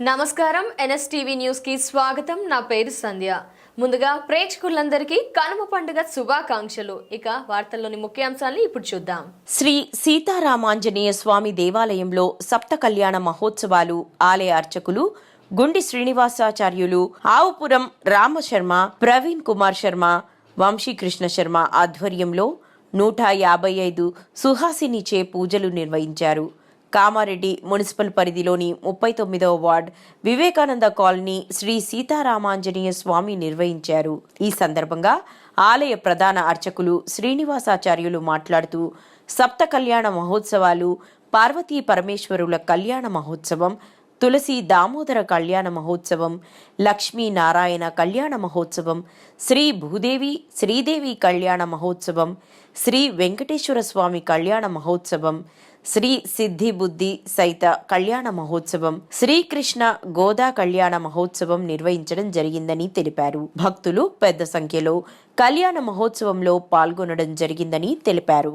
నమస్కారం. ఎన్ఎస్టీవీ న్యూస్కి స్వాగతం. నా పేరు సంధ్య. ముందుగా ప్రేక్షకులందరికీ కనుమ పండుగ శుభాకాంక్షలు. ఇక వార్తల్లోని ముఖ్యాంశాలను ఇప్పుడు చూద్దాం. శ్రీ సీతారామాంజనేయ స్వామి దేవాలయంలో సప్త కళ్యాణ మహోత్సవాలు ఆలయ అర్చకులు గుండి శ్రీనివాసాచార్యులు ఆవుపురం రామశర్మ ప్రవీణ్ కుమార్ శర్మ వంశీకృష్ణ శర్మ ఆధ్వర్యంలో నూట యాభై ఐదు సుహాసినిచే పూజలు నిర్వహించారు. కామారెడ్డి మున్సిపల్ పరిధిలోని ముప్పై తొమ్మిదవ వార్డ్ వివేకానంద కాలనీ శ్రీ సీతారామాంజనేయ స్వామి నిర్వహించారు. ఈ సందర్భంగా ఆలయ ప్రధాన అర్చకులు శ్రీనివాసాచార్యులు మాట్లాడుతూ సప్త కళ్యాణ మహోత్సవాలు పార్వతీ పరమేశ్వరుల కళ్యాణ మహోత్సవం తులసి దామోదర కళ్యాణ మహోత్సవం లక్ష్మీనారాయణ కళ్యాణ మహోత్సవం శ్రీ భూదేవి శ్రీదేవి కళ్యాణ మహోత్సవం శ్రీ వెంకటేశ్వర స్వామి కళ్యాణ మహోత్సవం శ్రీ సిద్ధి బుద్ధి సైత కళ్యాణ మహోత్సవం శ్రీకృష్ణ గోదా కళ్యాణ మహోత్సవం నిర్వహించడం జరిగిందని తెలిపారు. భక్తులు పెద్ద సంఖ్యలో కళ్యాణ మహోత్సవంలో పాల్గొనడం జరిగిందని తెలిపారు.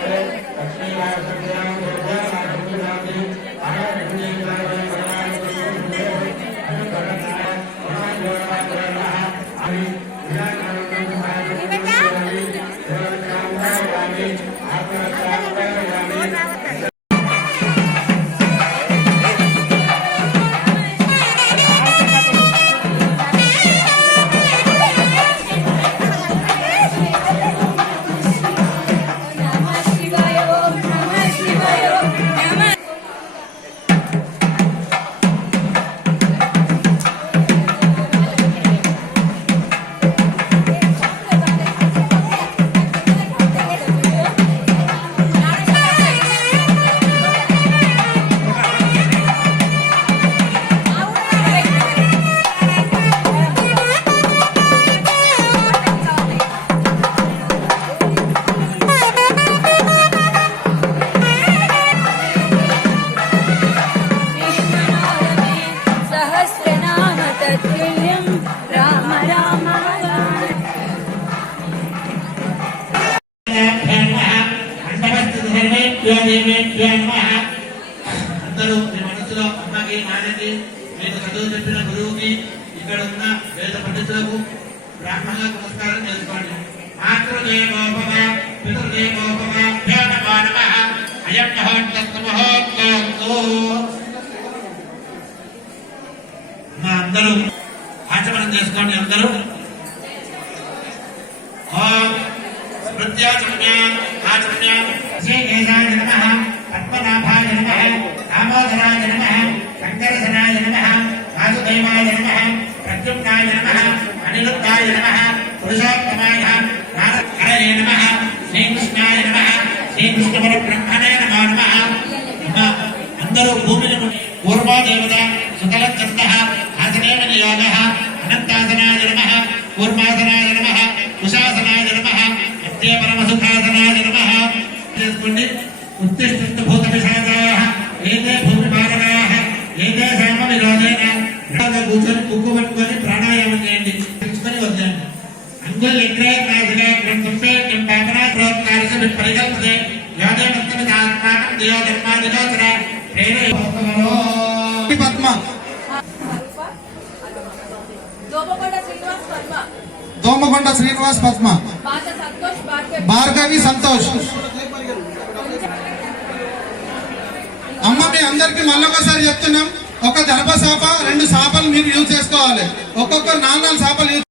అందరూ మీ మనసులో అమ్మకి నాన్నకి మీకు చదువు చెప్పిన గురువుకి ఇక్కడ ఉన్న వేద పండితులకు బ్రాహ్మణులకు నమస్కారం చేసుకోండి మాతృదేవోభవ పితృదేవోభవ భ్యో నమో అయం మహోత్తమహోత్తు మా అందరూ ఆచమనం చేసుకోండి అందరూ ఓం స్మృత్యాచమన్య ఆచమన్య శ్రీకేశాయ నమః పద్మనాభాయ నమః దామోదరాయ నమః శంకరసనాయ నమః వాసుదేవాయ నమః ప్రద్యుమ్నాయ నమః అనిరుద్ధాయ నమః పురుషోత్తమాయ నారదయ నమః శ్రీకృష్ణాయ నమః శ్రీకృష్ణ బ్రహ్మణే నమో. నమః అందరూ భూమిని కూర్చొని కుక్కు పట్టుకొని ప్రాణాయామం చేయండి. తెలుసుకొని వద్దండి అంగుల్ నిగ్రహ నాశగా గ్రంథంపే పాపన ప్రోత్కారస విపరికల్పతే యాదే మంత్ర ఆత్మానం దియో ధర్మాదిలోచన ప్రేరయో పద్మ. దోమకొండ శ్రీనివాస్ వర్మ దోమకొండ శ్రీనివాస్ పద్మ. భార్గవి సంతోష్. అమ్మ మీ అందరికి మళ్ళొకసారి చెప్తున్నాం. ఒక దర్భ సాప రెండు సాపలు మీరు యూజ్ చేసుకోవాలి. ఒక్కొక్కరు నాలుగు నాలుగు సాపలు యూజ్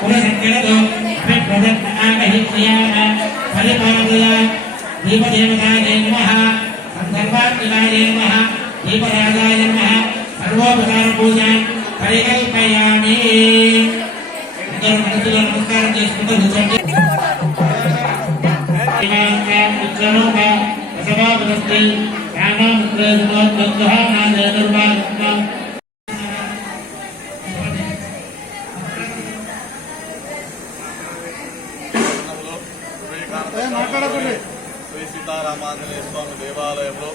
పురసంఖ్యలతో ప్రదత్త దీపదేవతాయ నమః సందర్భాత్మికాయ నమః దీపరాజాయ సముదాయంలో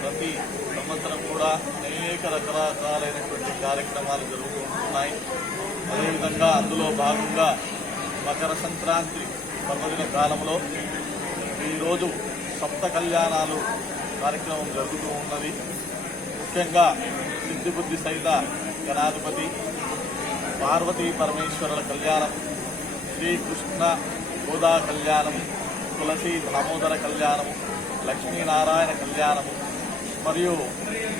ప్రతి సంవత్సరం కూడా అనేక రకరకాలైనటువంటి కార్యక్రమాలు జరుగుతూ ఉంటున్నాయి. అదేవిధంగా అందులో భాగంగా మకర సంక్రాంతి పర్వదిన కాలంలో ఈరోజు సప్త కళ్యాణాలు కార్యక్రమం జరుగుతూ ఉన్నది. ముఖ్యంగా సిద్ధిబుద్ధి సైత గణాధిపతి పార్వతీ పరమేశ్వరుల కళ్యాణం శ్రీకృష్ణ గోదా కళ్యాణం తులసి దామోదర కళ్యాణం లక్ష్మీనారాయణ కళ్యాణము మరియు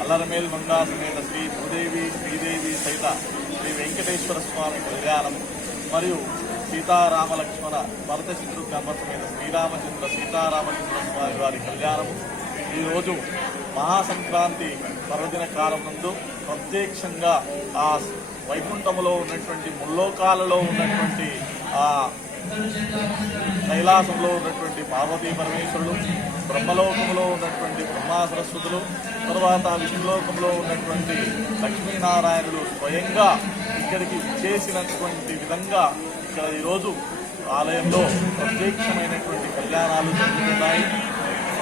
అల్లరమేల్ మంగా సమేత శ్రీ భూదేవి శ్రీదేవి సహిత శ్రీ వెంకటేశ్వర స్వామి కళ్యాణము మరియు సీతారామ లక్ష్మణ భరత శత్రుఘ్న సమేత శ్రీరామచంద్ర సీతారామచంద్ర స్వామి వారి కళ్యాణము. ఈరోజు మహాసంక్రాంతి పర్వదిన కాలం నందు ప్రత్యక్షంగా ఆ వైకుంఠములో ఉన్నటువంటి ముల్లోకాలలో ఉన్నటువంటి ఆ కైలాసంలో ఉన్నటువంటి పార్వతీ పరమేశ్వరుడు బ్రహ్మలోకంలో ఉన్నటువంటి బ్రహ్మా సరస్వతులు తర్వాత విష్ణులోకంలో ఉన్నటువంటి లక్ష్మీనారాయణుడు స్వయంగా ఇక్కడికి చేసినటువంటి విధంగా ఇక్కడ ఈరోజు ఆలయంలో ప్రత్యక్షమైనటువంటి కళ్యాణాలు జరుగుతున్నాయి.